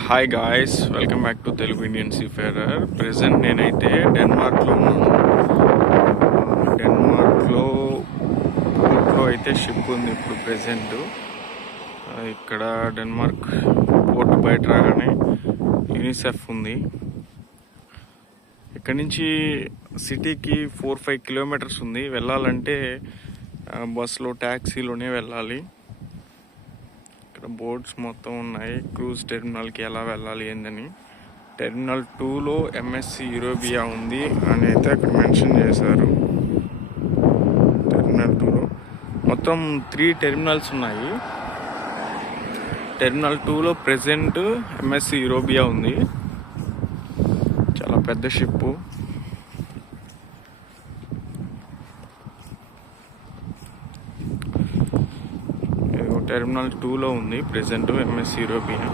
Hi guys, welcome back to Telugu Indian seafarer. Present నేనైతే డెన్మార్క్లో ఉన్నాను. డెన్మార్క్లో పోర్ట్లో అయితే షిప్ ఉంది ఇప్పుడు ప్రెసెంట్. ఇక్కడ డెన్మార్క్ పోర్ట్ బయట రాగానే యూనిసెఫ్ ఉంది. ఇక్కడ నుంచి సిటీకి 4-5 కిలోమీటర్స్ ఉంది. వెళ్ళాలంటే బస్సులో ట్యాక్సీలోనే వెళ్ళాలి. ఇక్కడ బోర్డ్స్ మొత్తం ఉన్నాయి, క్రూజ్ టెర్మినల్కి ఎలా వెళ్ళాలి ఏందని. టెర్మినల్ 2లో ఎంఎస్సి యూరోబియా ఉంది అని అయితే అక్కడ మెన్షన్ చేశారు. టెర్మినల్ 2లో మొత్తం 3 టెర్మినల్స్ ఉన్నాయి. టెర్మినల్ 2లో ప్రెసెంట్ ఎంఎస్సి యూరోబియా ఉంది. చాలా పెద్ద షిప్పు. టెర్మినల్ 2లో ఉంది ప్రెసెంట్ ఎంఎస్సి యూరోపియన్.